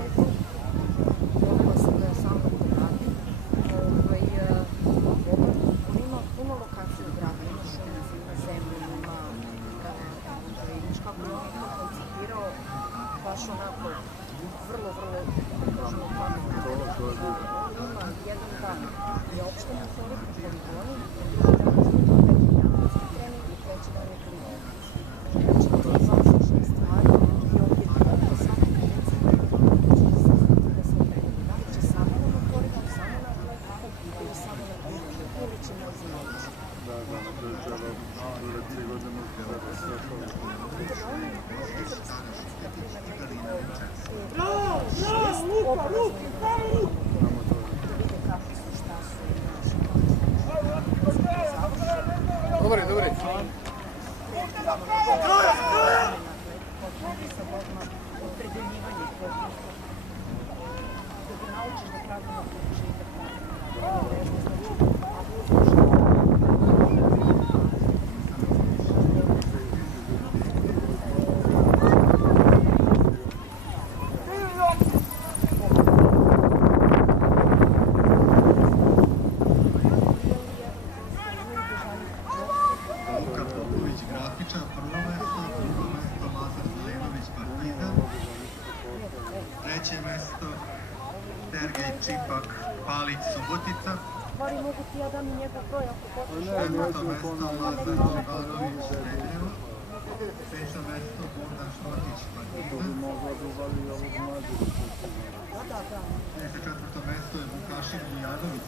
neku. Volila sam da ja sama to radim. Bogdan, on ima puno lokacija u gradu, ima šumice, ima zemlju, ima vidiš kako je on to koncipirao, baš onako vrlo, vrlo kažemo pametno. Ima jedan dan je opšte motori po poligonu, drugi dan je japanski trening i treći dan je klijenci. Znači, to je završne stvari i ovdje je tako svaki klijenci da se odredi. Da li će samo na motorima, samo na atletiku ili samo na klijenci, ili će moj Zelenović. Da, na to je trebalo ure 3 godine možda treba sve šolo. Luka, Luka! Dobri. Opredeljivanje koje da naučiš da pravilno živiš Luka, Popović, Grafičar, prvo mesto, drugo mesto Lazar, Zelenović, Partizan, treće mesto Sergej, Čipak, Palić, Subotica, četvrto mesto Lazar, Živanović, Smederevo, peto mesto Bogdan, Protić, Partizan, četvrto mesto je Vukašin, Vujanović,